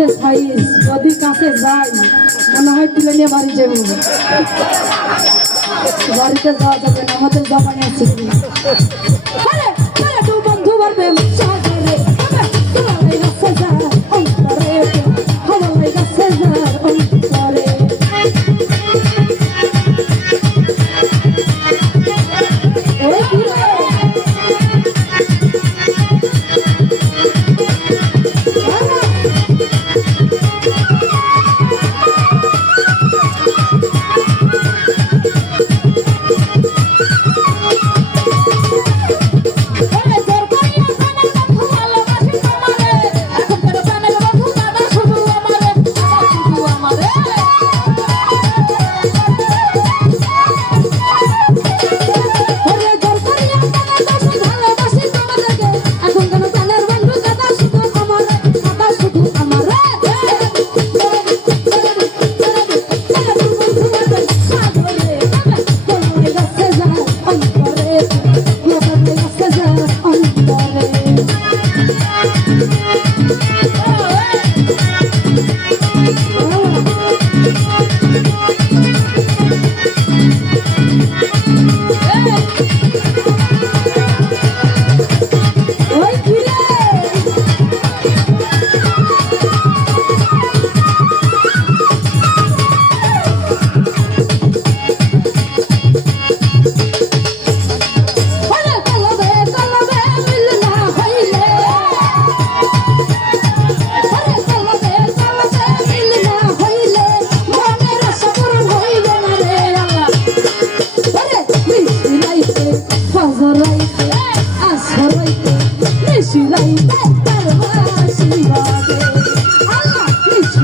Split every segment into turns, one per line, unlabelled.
কাছে সাইস যদি কাছে যাই, মনে হয় তুলে নিয়ে বাড়ি যাব। বাড়িতে যাওয়া যাবে না, আমাদের জামাই আছে।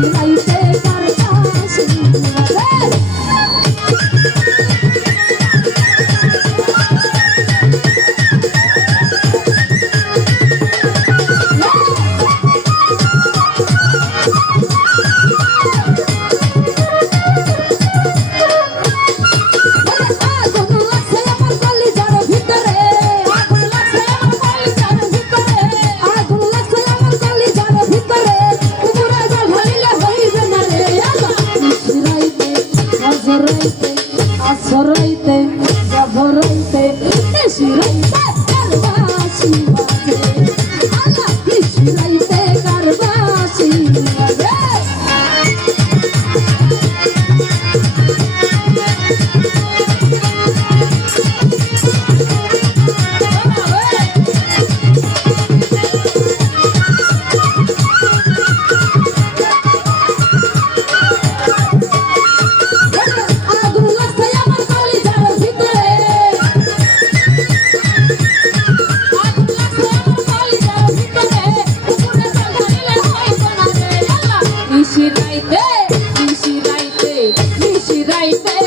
E aí right there.